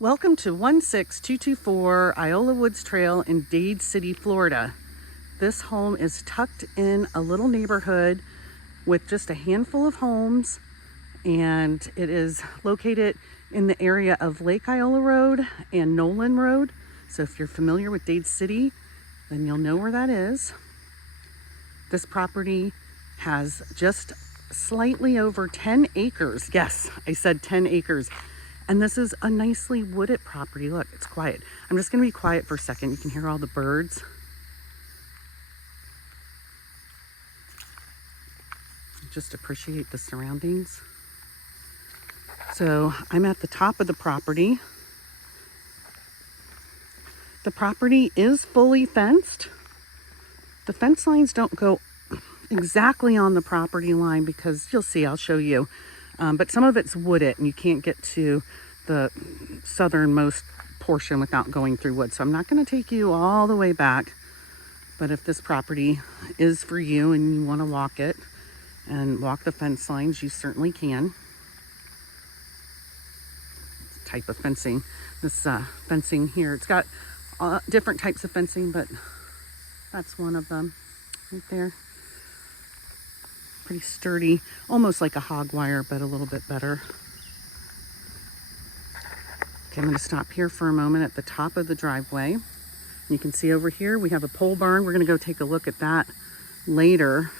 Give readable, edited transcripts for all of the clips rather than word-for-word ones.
Welcome to 16224 Iola Woods Trail in Dade City, Florida. This home is tucked in a little neighborhood with just a handful of homes, and it is located in the area of Lake Iola Road and Nolan Road. So if you're familiar with Dade City, then you'll know where that is. This property has just slightly over 10 acres. Yes, I said 10 acres. And this is a nicely wooded property. Look, it's quiet. I'm just gonna be quiet for a second. You can hear all the birds. Just appreciate the surroundings. So I'm at the top of the property. The property is fully fenced. The fence lines don't go exactly on the property line because you'll see, I'll show you. But some of it's wooded and you can't get to the southernmost portion without going through woods. So I'm not going to take you all the way back. But if this property is for you and you want to walk it and walk the fence lines, you certainly can. Type of fencing. This fencing here, it's got different types of fencing, but that's one of them right there. Pretty sturdy, almost like a hog wire, but a little bit better. Okay, I'm going to stop here for a moment at the top of the driveway. You can see over here we have a pole barn. We're going to go take a look at that later.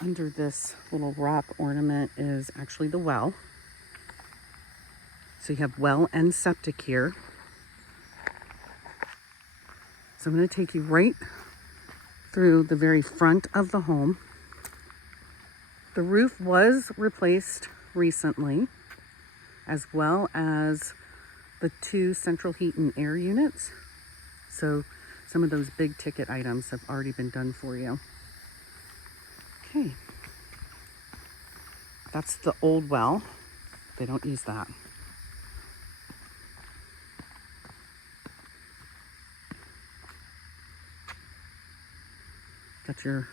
Under this little rock ornament is actually the well. So you have well and septic here. So I'm going to take you right through the very front of the home. The roof was replaced recently, as well as the 2 central heat and air units. So some of those big ticket items have already been done for you. Okay. That's the old well. They don't use that. Got your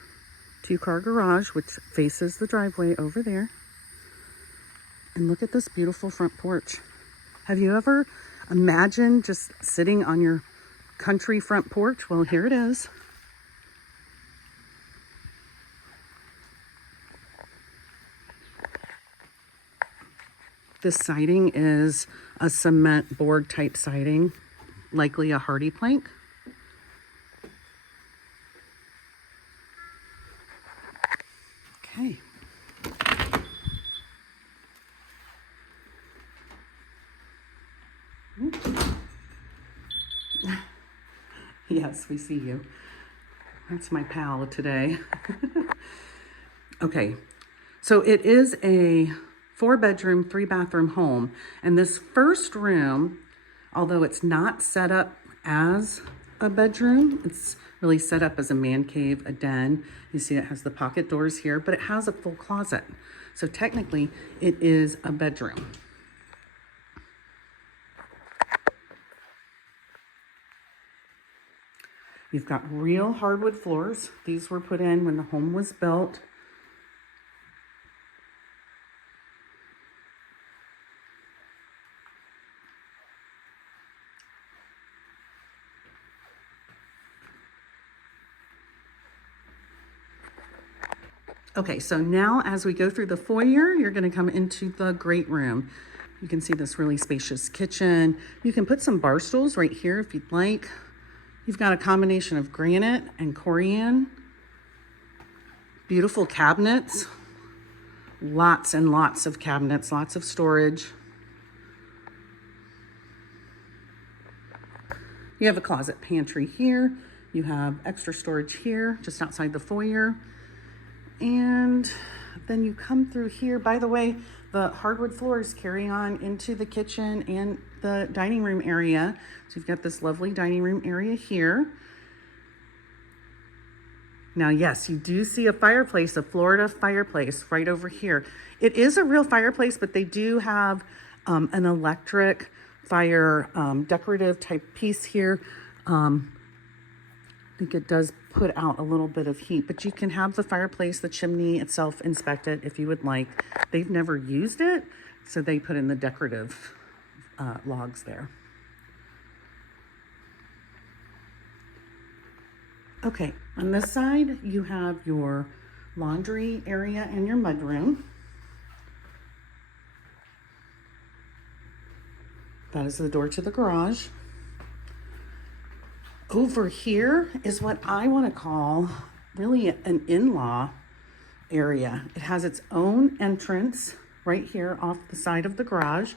2-car garage, which faces the driveway over there. And look at this beautiful front porch. Have you ever imagined just sitting on your country front porch? Well, here it is. This siding is a cement board type siding, likely a hardy plank. Okay. Yes, we see you. That's my pal today. Okay, so it is a 4-bedroom, 3-bathroom home. And this first room, although it's not set up as a bedroom, it's really set up as a man cave, a den. You see it has the pocket doors here, but it has a full closet. So technically it is a bedroom. You've got real hardwood floors. These were put in when the home was built. Okay, so now as we go through the foyer, you're going to come into the great room. You can see this really spacious kitchen. You can put some bar stools right here if you'd like. You've got a combination of granite and corian. Beautiful cabinets. Lots and lots of cabinets, lots of storage. You have a closet pantry here. You have extra storage here, just outside the foyer. And then you come through here. By the way, the hardwood floors carry on into the kitchen and the dining room area. So you've got this lovely dining room area here. Now, yes, you do see a fireplace, a Florida fireplace right over here. It is a real fireplace, but they do have an electric fire decorative type piece here. I think it does put out a little bit of heat, but you can have the fireplace, the chimney itself inspected if you would like. They've never used it, so they put in the decorative logs there. Okay, on this side, you have your laundry area and your mudroom. That is the door to the garage. Over here is what I want to call really an in-law area. It has its own entrance right here off the side of the garage.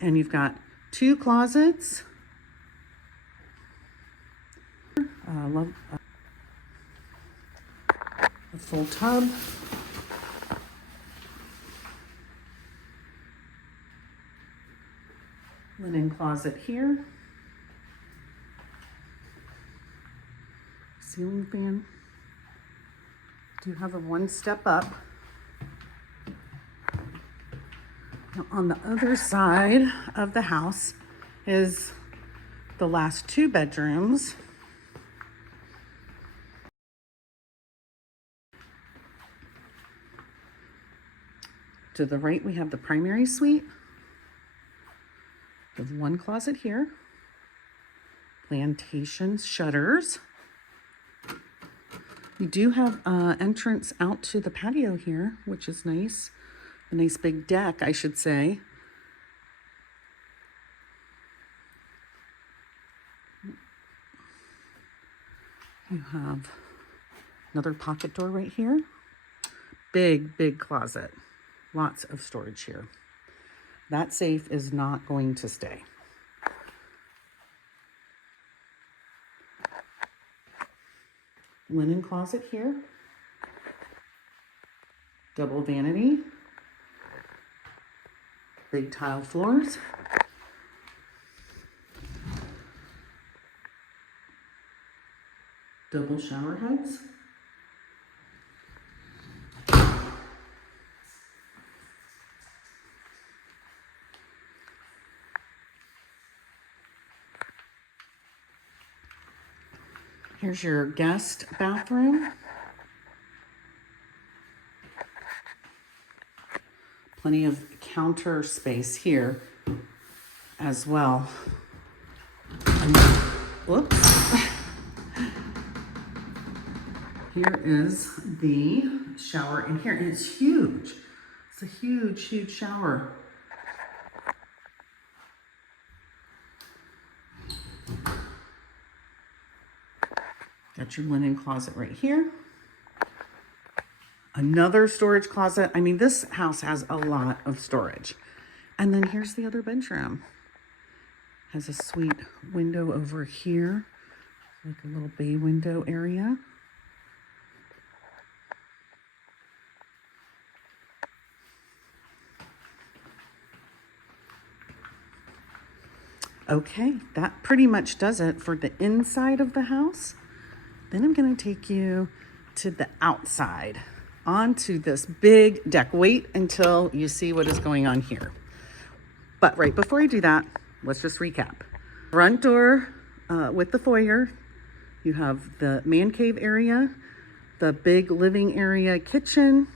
And you've got 2 closets. A full tub. Linen closet here. Ceiling fan. Do have a 1-step up. Now on the other side of the house is the last 2 bedrooms. To the right, we have the primary suite. We have 1 closet here. Plantation shutters. You do have entrance out to the patio here, which is nice. A nice big deck, I should say. You have another pocket door right here. Big, big closet. Lots of storage here. That safe is not going to stay. Linen closet here. Double vanity. Big tile floors. Double shower heads. Here's your guest bathroom. Plenty of counter space here as well. Whoops. Here is the shower in here, and it's huge. It's a huge, huge shower. Got your linen closet right here. Another storage closet. I mean, this house has a lot of storage. And then here's the other bedroom. Has a sweet window over here, like a little bay window area. Okay, that pretty much does it for the inside of the house. Then I'm going to take you to the outside, onto this big deck. Wait until you see what is going on here. But right before I do that, let's just recap. Front door with the foyer. You have the man cave area, the big living area, kitchen.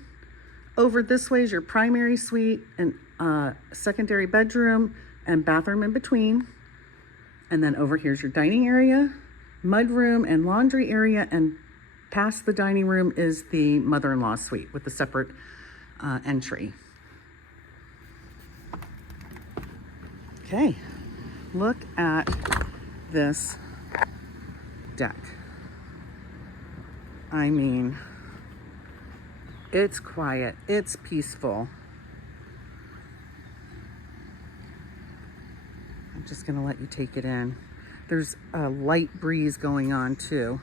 Over this way is your primary suite and secondary bedroom and bathroom in between. And then over here's your dining area, mudroom and laundry area, and past the dining room is the mother-in-law suite with the separate entry. Okay, look at this deck. I mean, it's quiet, it's peaceful. I'm just gonna let you take it in. There's a light breeze going on too.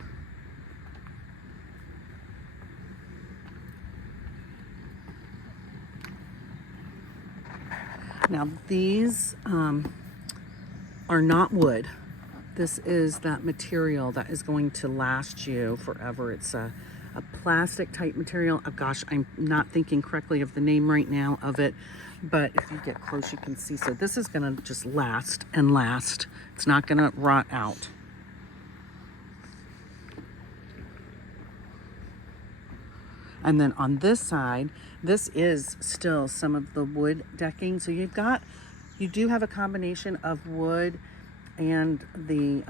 Now these are not wood. This is that material that is going to last you forever. It's a plastic type material. Oh gosh, I'm not thinking correctly of the name right now of it, but if you get close you can see. So this is gonna just last and last. It's not gonna rot out. And then on this side, this is still some of the wood decking. So you do have a combination of wood and the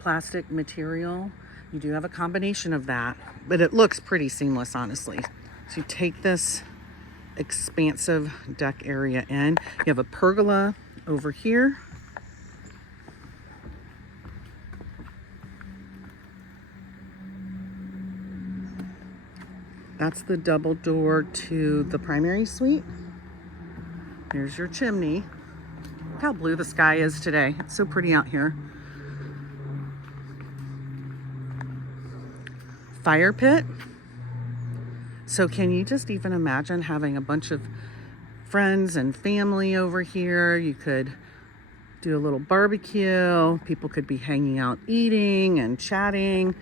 plastic material. You do have a combination of that, but it looks pretty seamless, honestly. So you take this expansive deck area in. You have a pergola over here. That's the double door to the primary suite. Here's your chimney. Look how blue the sky is today. It's so pretty out here. Fire pit. So can you just even imagine having a bunch of friends and family over here? You could do a little barbecue. People could be hanging out, eating and chatting.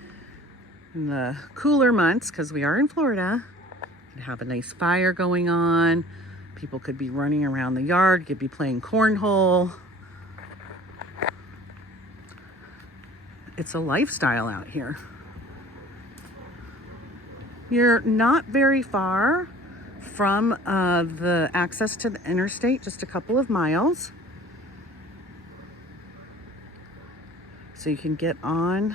In the cooler months, because we are in Florida, you could have a nice fire going on. People could be running around the yard, could be playing cornhole. It's a lifestyle out here. You're not very far from the access to the interstate, just a couple of miles. So you can get on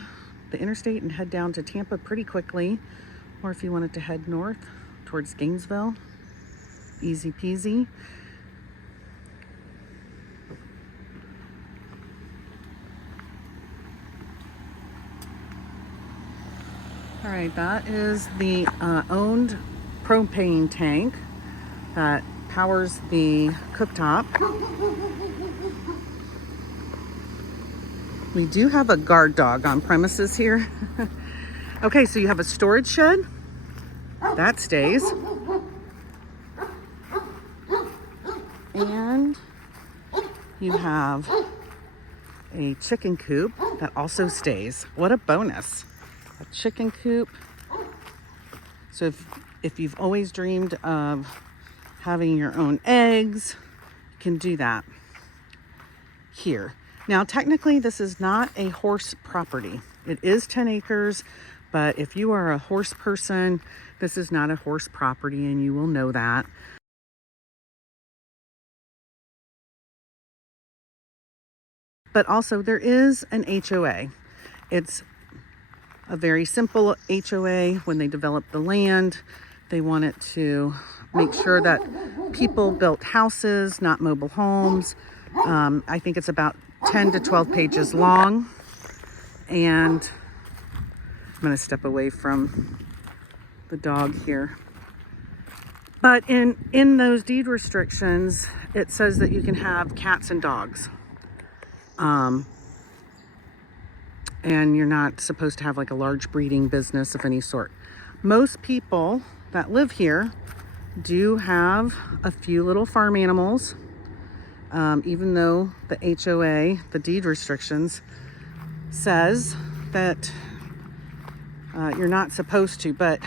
the interstate and head down to Tampa pretty quickly, or if you wanted to head north towards Gainesville, easy peasy. All right, that is the owned propane tank that powers the cooktop. We do have a guard dog on premises here. Okay, so you have a storage shed. That stays. And you have a chicken coop that also stays. What a bonus. A chicken coop. So if you've always dreamed of having your own eggs, you can do that here. Now, technically, this is not a horse property. It is 10 acres, but if you are a horse person, this is not a horse property, and you will know that. But also, there is an HOA. It's a very simple HOA. When they developed the land, they wanted to make sure that people built houses, not mobile homes. I think it's about 10 to 12 pages long. And I'm going to step away from the dog here. But in those deed restrictions, it says that you can have cats and dogs. And you're not supposed to have like a large breeding business of any sort. Most people that live here do have a few little farm animals. Even though the HOA, the deed restrictions, says that you're not supposed to, but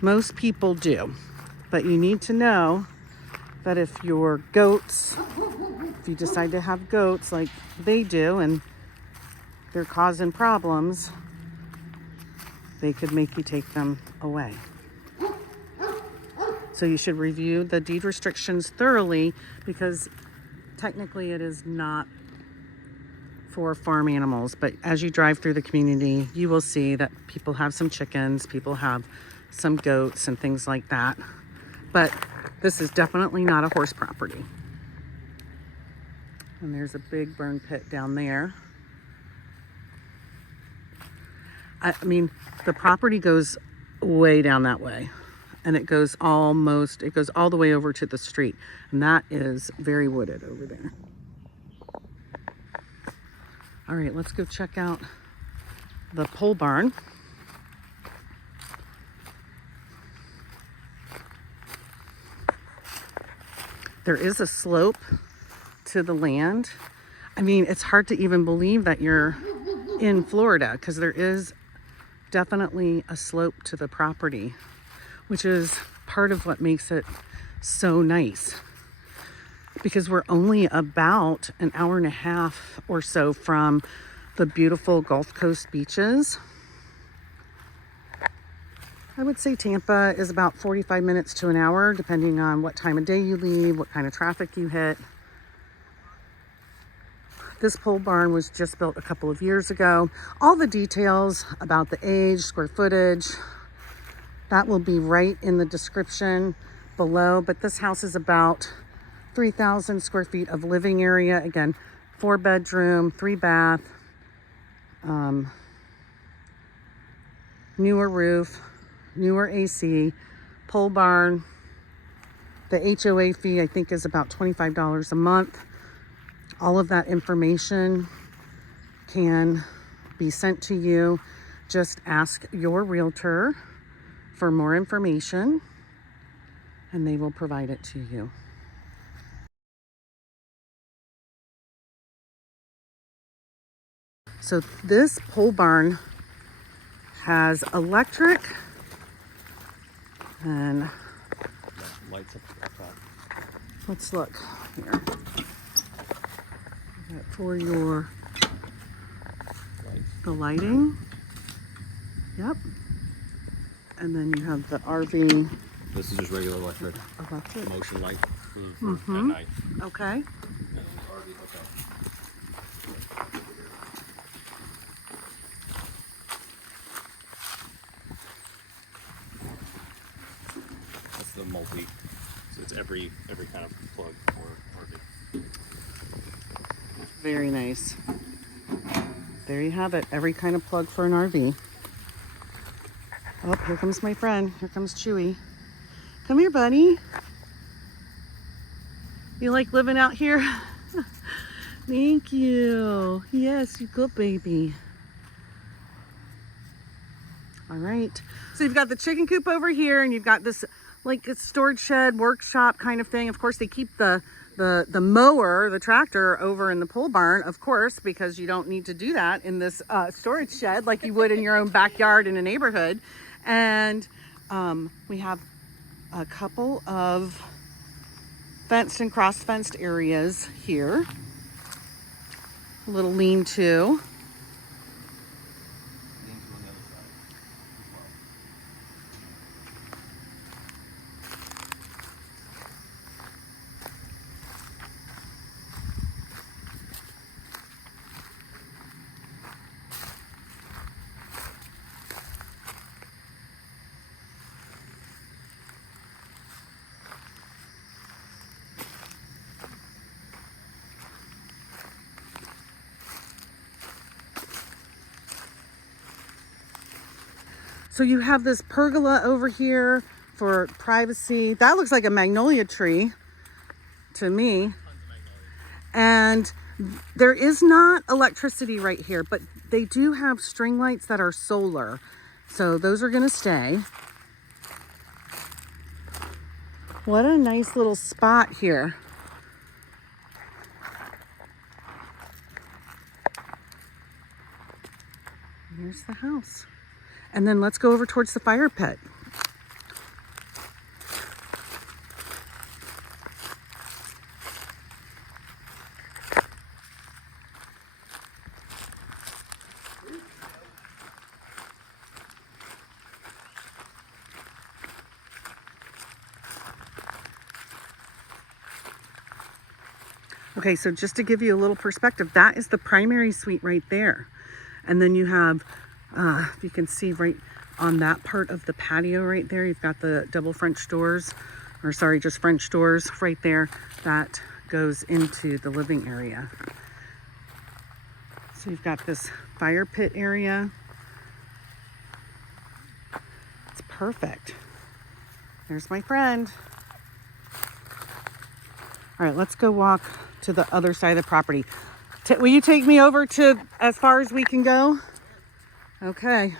most people do. But you need to know that if your goats, if you decide to have goats like they do and they're causing problems, they could make you take them away. So you should review the deed restrictions thoroughly, because technically it is not for farm animals. But as you drive through the community, you will see that people have some chickens, people have some goats and things like that. But this is definitely not a horse property. And there's a big burn pit down there. I mean, the property goes way down that way. And it goes all the way over to the street. And that is very wooded over there. All right, let's go check out the pole barn. There is a slope to the land. I mean, it's hard to even believe that you're in Florida, because there is definitely a slope to the property, which is part of what makes it so nice, because we're only about an hour and a half or so from the beautiful Gulf Coast beaches. I would say Tampa is about 45 minutes to an hour, depending on what time of day you leave, what kind of traffic you hit. This pole barn was just built a couple of years ago. All the details about the age, square footage, that will be right in the description below. But this house is about 3,000 square feet of living area. Again, 4-bedroom, 3-bath, newer roof, newer AC, pole barn. The HOA fee, I think, is about $25 a month. All of that information can be sent to you. Just ask your realtor for more information and they will provide it to you. So this pole barn has electric and lights up top. Let's look here. For your the lighting. Yep. And then you have the RV. This is just regular electric. Electric. Motion light. Mm-hmm. At night. Okay. And then the RV hookup. That's the multi. So it's every kind of plug for RV. Very nice. There you have it. Every kind of plug for an RV. Oh, here comes my friend. Here comes Chewy. Come here, buddy. You like living out here? Thank you. Yes, you good baby. All right. So you've got the chicken coop over here and you've got this like a storage shed, workshop kind of thing. Of course, they keep the mower, the tractor over in the pole barn, of course, because you don't need to do that in this storage shed like you would in your own backyard in a neighborhood. And we have a couple of fenced and cross-fenced areas here. A little lean-to. So you have this pergola over here for privacy. That looks like a magnolia tree to me. And there is not electricity right here, but they do have string lights that are solar. So those are gonna stay. What a nice little spot here. There's the house. And then let's go over towards the fire pit. Okay, so just to give you a little perspective, that is the primary suite right there. And then you have, if you can see right on that part of the patio right there, you've got the double French doors, or sorry, just French doors right there. That goes into the living area. So you've got this fire pit area. It's perfect. There's my friend. All right, let's go walk to the other side of the property. Will you take me over to as far as we can go? Okay.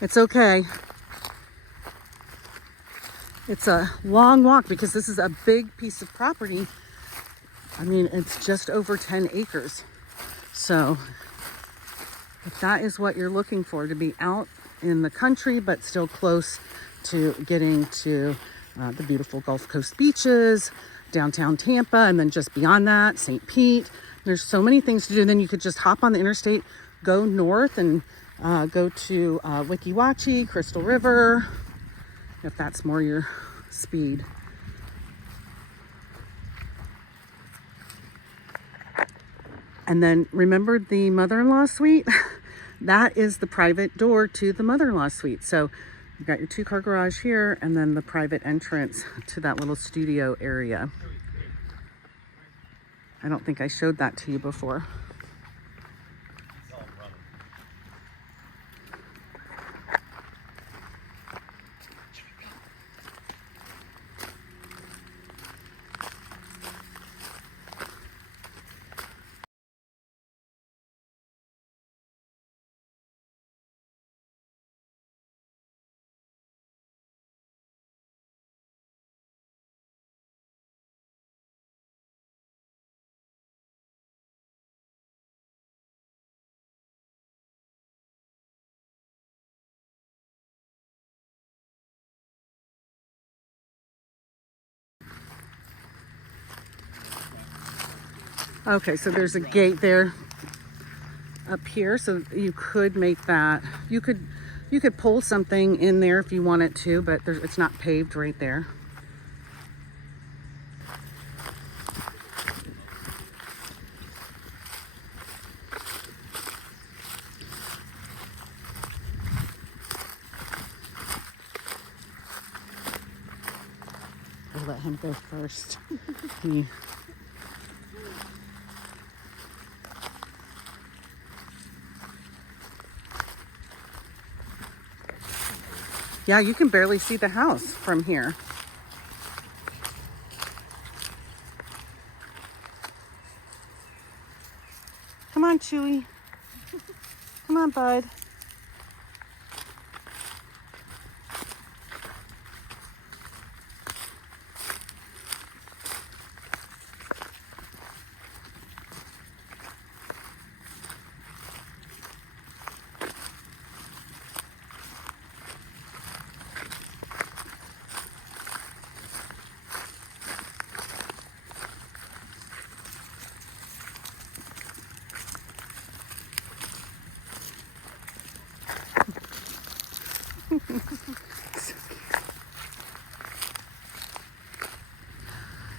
It's okay. It's a long walk because this is a big piece of property. I mean, it's just over 10 acres. So if that is what you're looking for, to be out in the country, but still close to getting to the beautiful Gulf Coast beaches, downtown Tampa, and then just beyond that, St. Pete. There's so many things to do. Then you could just hop on the interstate, go north, and Go to Wiki Wachi, Crystal River, if that's more your speed. And then remember the mother-in-law suite? That is the private door to the mother-in-law suite. So you've got your 2-car garage here and then the private entrance to that little studio area. I don't think I showed that to you before. Okay, so there's a gate there up here, so you could make that. You could pull something in there if you wanted to, but it's not paved right there. I'll let him go first. Yeah, you can barely see the house from here. Come on, Chewy. Come on, bud.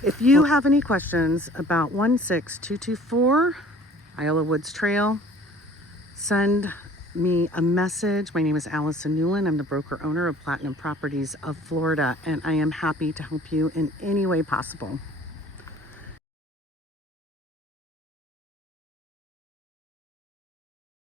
If you have any questions about 16224 Iola Woods Trail, send me a message. My name is Allison Newland. I'm the broker owner of Platinum Properties of Florida, and I am happy to help you in any way possible.